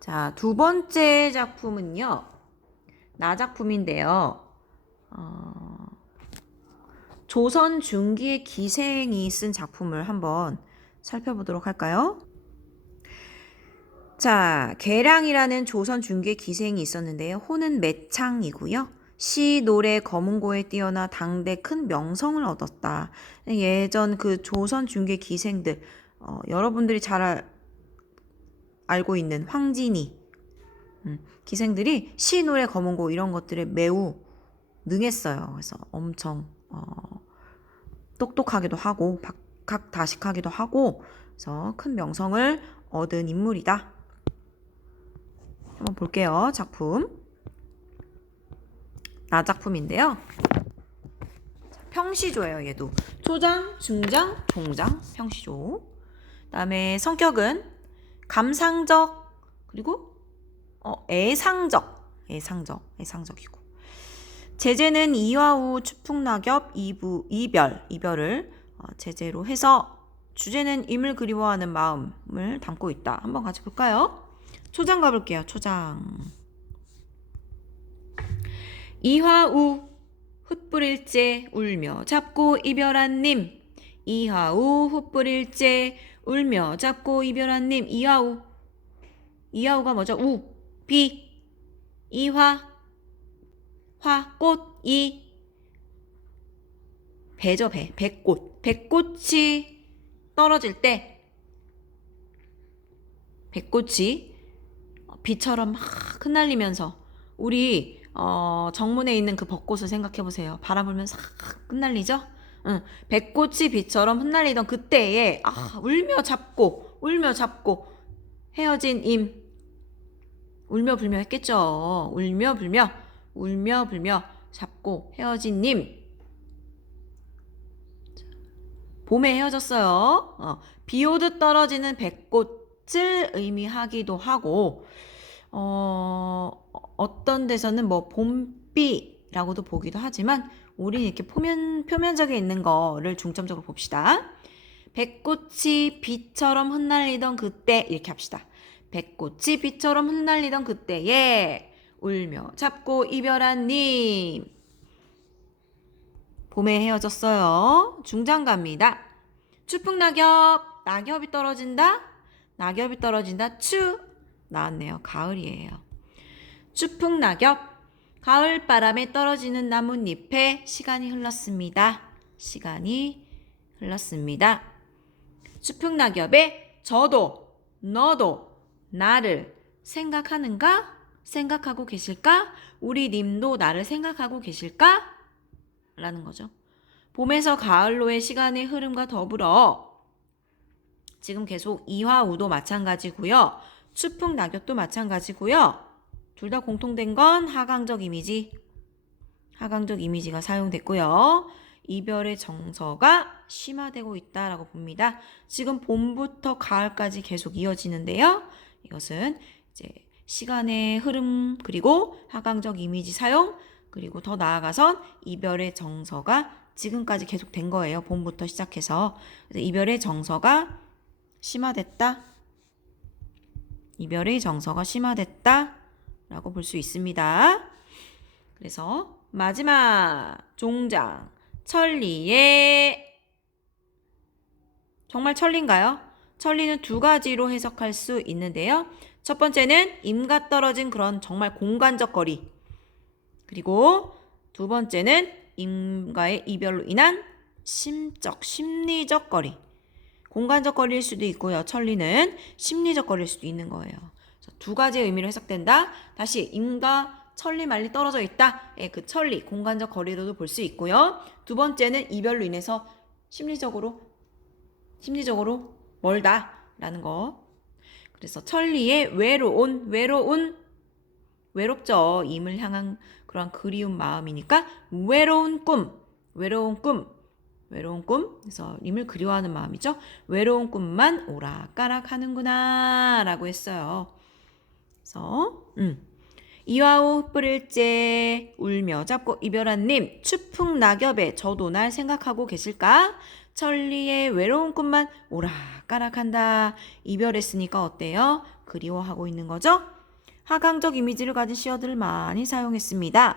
자, 두 번째 작품은요. 나 작품인데요. 조선 중기의 기생이 쓴 작품을 한번 살펴보도록 할까요? 자, 계량이라는 조선 중기의 기생이 있었는데요. 호는 매창이고요. 시, 노래, 거문고에 뛰어나 당대 큰 명성을 얻었다. 예전 그 조선 중기의 기생들, 여러분들이 잘 알고 있는 황진이, 기생들이 시, 노래, 거문고 이런 것들에 매우 능했어요. 그래서 엄청 똑똑하기도 하고 박학다식하기도 하고 그래서 큰 명성을 얻은 인물이다. 한번 볼게요. 작품. 나 작품인데요. 평시조예요. 얘도 초장, 중장, 종장, 평시조. 그다음에 성격은 감상적 그리고 애상적이고. 제재는 이화우 추풍낙엽 이별을 제재로 해서 주제는 임을 그리워하는 마음을 담고 있다. 한번 같이 볼까요? 초장 가볼게요. 초장. 이화우 훗뿌릴째 울며 잡고 이별한 님. 이화우 훗뿌릴째 울며 잡고 이별한 님. 이화우가 뭐죠? 비 이화 화, 꽃, 배죠, 배. 배꽃. 배꽃이 떨어질 때, 배꽃이 비처럼 막 흩날리면서, 우리, 정문에 있는 그 벚꽃을 생각해보세요. 바람 불면서 싹 흩날리죠? 응. 배꽃이 비처럼 흩날리던 그때에, 울며 잡고, 헤어진 임. 울며 불며 했겠죠. 울며 불며 잡고 헤어진 님. 봄에 헤어졌어요. 비 오듯 떨어지는 배꽃을 의미하기도 하고 어떤 데서는 뭐 봄비라고도 보기도 하지만 우리는 이렇게 표면적에 있는 거를 중점적으로 봅시다. 배꽃이 비처럼 흩날리던 그때 이렇게 합시다. 배꽃이 비처럼 흩날리던 그때에 울며 잡고 이별한 님. 봄에 헤어졌어요. 중장 갑니다. 추풍낙엽. 낙엽이 떨어진다. 추. 나왔네요. 가을이에요. 추풍낙엽. 가을 바람에 떨어지는 나뭇잎에 시간이 흘렀습니다. 추풍낙엽에 저도 너도 나를 생각하는가? 생각하고 계실까? 우리 님도 나를 생각하고 계실까? 라는 거죠. 봄에서 가을로의 시간의 흐름과 더불어 지금 계속 이화우도 마찬가지고요. 추풍낙엽도 마찬가지고요. 둘 다 공통된 건 하강적 이미지가 사용됐고요. 이별의 정서가 심화되고 있다라고 봅니다. 지금 봄부터 가을까지 계속 이어지는데요. 이것은 이제 시간의 흐름 그리고 하강적 이미지 사용 그리고 더 나아가선 이별의 정서가 지금까지 계속 된 거예요. 봄부터 시작해서 이별의 정서가 심화됐다. 라고 볼 수 있습니다. 그래서 마지막 종장 천리의 정말 천리인가요? 천리는 두 가지로 해석할 수 있는데요. 첫 번째는 임과 떨어진 그런 정말 공간적 거리. 그리고 두 번째는 임과의 이별로 인한 심리적 거리. 공간적 거리일 수도 있고요. 천리는 심리적 거리일 수도 있는 거예요. 두 가지의 의미로 해석된다. 다시 임과 천리 말리 떨어져 있다. 그 천리, 공간적 거리로도 볼 수 있고요. 두 번째는 이별로 인해서 심리적으로 멀다라는 거. 그래서 천리의 외롭죠. 임을 향한 그런 그리운 마음이니까 외로운 꿈. 그래서 임을 그리워하는 마음이죠. 외로운 꿈만 오락가락 하는구나 라고 했어요. 그래서 이화우 뿌릴째 울며 잡고 이별한 님. 추풍낙엽에 저도 날 생각하고 계실까? 천리의 외로운 꿈만 오락가락한다. 이별했으니까 어때요? 그리워하고 있는 거죠. 하강적 이미지를 가진 시어들을 많이 사용했습니다.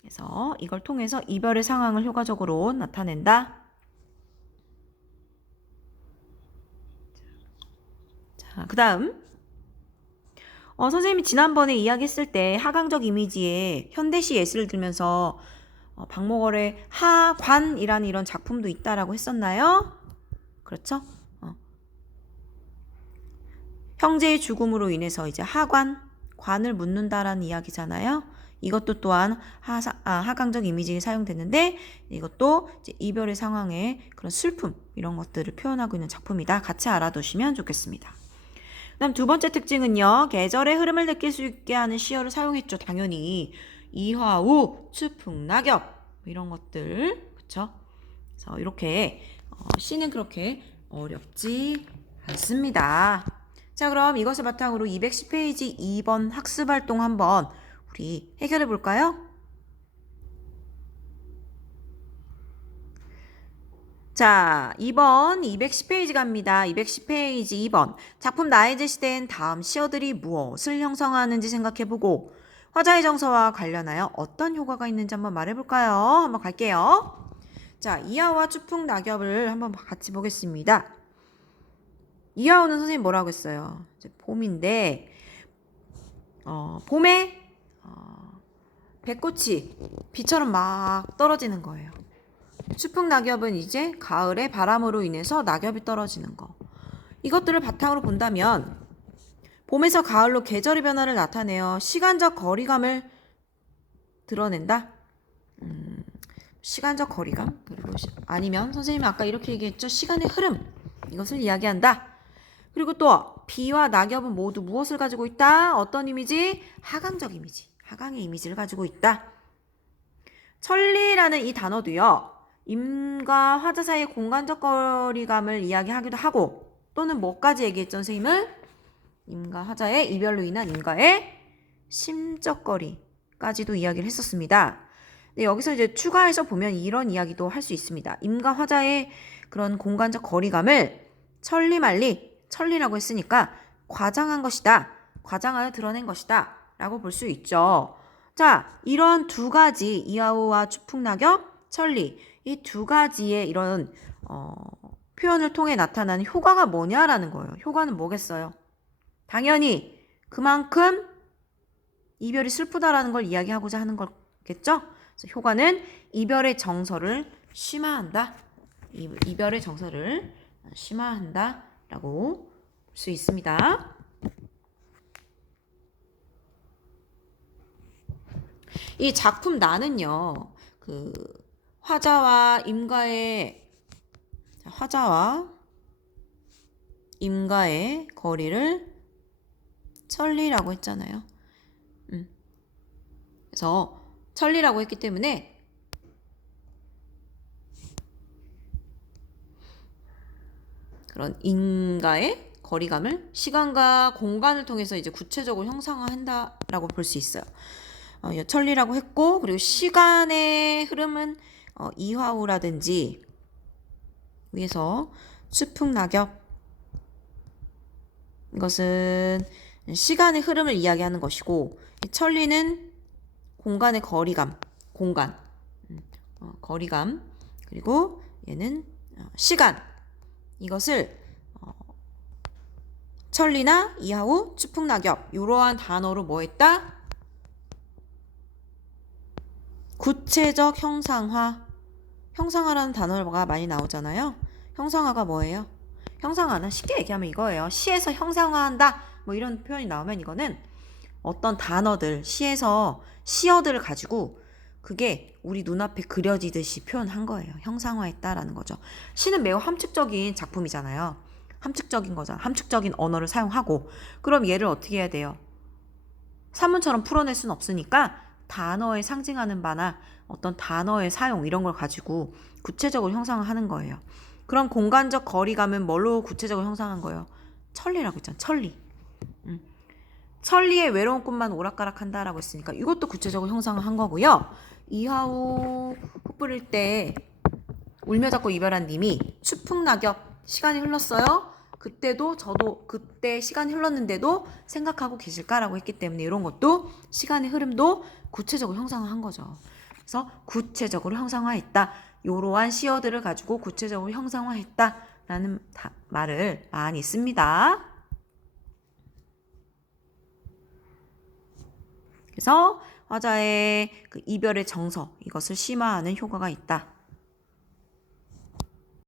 그래서 이걸 통해서 이별의 상황을 효과적으로 나타낸다. 자, 그 다음 선생님이 지난번에 이야기했을 때 하강적 이미지에 현대시 예시를 들면서 박목월의 하관이라는 이런 작품도 있다라고 했었나요? 그렇죠? 형제의 죽음으로 인해서 이제 관을 묻는다라는 이야기잖아요. 이것도 또한 하강적 이미지에 사용됐는데 이것도 이제 이별의 상황에 그런 슬픔 이런 것들을 표현하고 있는 작품이다. 같이 알아두시면 좋겠습니다. 그다음 두 번째 특징은요. 계절의 흐름을 느낄 수 있게 하는 시어를 사용했죠. 당연히 이화우, 추풍낙엽 이런 것들 그렇죠? 그래서 이렇게 시는 그렇게 어렵지 않습니다. 자, 그럼 이것을 바탕으로 210페이지 2번 학습활동 한번 우리 해결해 볼까요? 자, 2번 210페이지 갑니다. 210페이지 2번. 작품 나에 제시된 다음 시어들이 무엇을 형성하는지 생각해보고 화자의 정서와 관련하여 어떤 효과가 있는지 한번 말해볼까요? 한번 갈게요. 자, 이하와 추풍 낙엽을 한번 같이 보겠습니다. 이하우는 선생님 뭐라고 했어요? 이제 봄인데 봄에 배꽃이 비처럼 막 떨어지는 거예요. 추풍 낙엽은 이제 가을의 바람으로 인해서 낙엽이 떨어지는 거. 이것들을 바탕으로 본다면 봄에서 가을로 계절의 변화를 나타내어 시간적 거리감을 드러낸다. 시간적 거리감 그리고 아니면 선생님이 아까 이렇게 얘기했죠. 시간의 흐름 이것을 이야기한다. 그리고 또 비와 낙엽은 모두 무엇을 가지고 있다? 어떤 이미지? 하강적 이미지. 하강의 이미지를 가지고 있다. 천리라는 이 단어도요. 임과 화자 사이의 공간적 거리감을 이야기하기도 하고 또는 뭐까지 얘기했죠, 선생님은? 임과 화자의 이별로 인한 임과의 심적 거리까지도 이야기를 했었습니다. 네, 여기서 이제 추가해서 보면 이런 이야기도 할 수 있습니다. 임과 화자의 그런 공간적 거리감을 천리라고 했으니까 과장한 것이다. 과장하여 드러낸 것이다. 라고 볼 수 있죠. 자, 이런 두 가지 이하우와 추풍낙엽, 천리 이 두 가지의 이런 표현을 통해 나타나는 효과가 뭐냐라는 거예요. 효과는 뭐겠어요? 당연히 그만큼 이별이 슬프다라는 걸 이야기하고자 하는 거겠죠? 그래서 효과는 이별의 정서를 심화한다. 이별의 정서를 심화한다 라고 볼 수 있습니다. 이 작품 나는요. 화자와 임과의 거리를 천리라고 했잖아요. 그래서 천리라고 했기 때문에 그런 임과의 거리감을 시간과 공간을 통해서 이제 구체적으로 형상화한다라고 볼 수 있어요. 천리라고 했고 그리고 시간의 흐름은 이화우라든지 위에서 추풍낙엽 이것은 시간의 흐름을 이야기하는 것이고 천리는 공간의 거리감 거리감 그리고 얘는 시간 이것을 천리나 이하우 추풍낙엽 이러한 단어로 뭐 했다? 구체적 형상화라는 단어가 많이 나오잖아요. 형상화가 뭐예요? 형상화는 쉽게 얘기하면 이거예요. 시에서 형상화한다 뭐 이런 표현이 나오면 이거는 어떤 단어들 시에서 시어들을 가지고 그게 우리 눈앞에 그려지듯이 표현한 거예요. 형상화했다라는 거죠. 시는 매우 함축적인 작품이잖아요. 함축적인 거잖아. 함축적인 언어를 사용하고 그럼 얘를 어떻게 해야 돼요? 산문처럼 풀어낼 수는 없으니까 단어에 상징하는 바나 어떤 단어의 사용 이런 걸 가지고 구체적으로 형상을 하는 거예요. 그럼 공간적 거리감은 뭘로 구체적으로 형상한 거예요? 천리라고 했잖아. 천리. 천리의 외로운 꽃만 오락가락한다라고 했으니까 이것도 구체적으로 형상을 한 거고요. 이하우 풋뿌릴 때 울며 젖고 이별한 님이 추풍낙엽 시간이 흘렀어요. 그때도 저도 그때 시간이 흘렀는데도 생각하고 계실까라고 했기 때문에 이런 것도 시간의 흐름도 구체적으로 형상화한 거죠. 그래서 구체적으로 형상화했다. 이러한 시어들을 가지고 구체적으로 형상화했다라는 말을 많이 씁니다. 그래서 화자의 그 이별의 정서 이것을 심화하는 효과가 있다.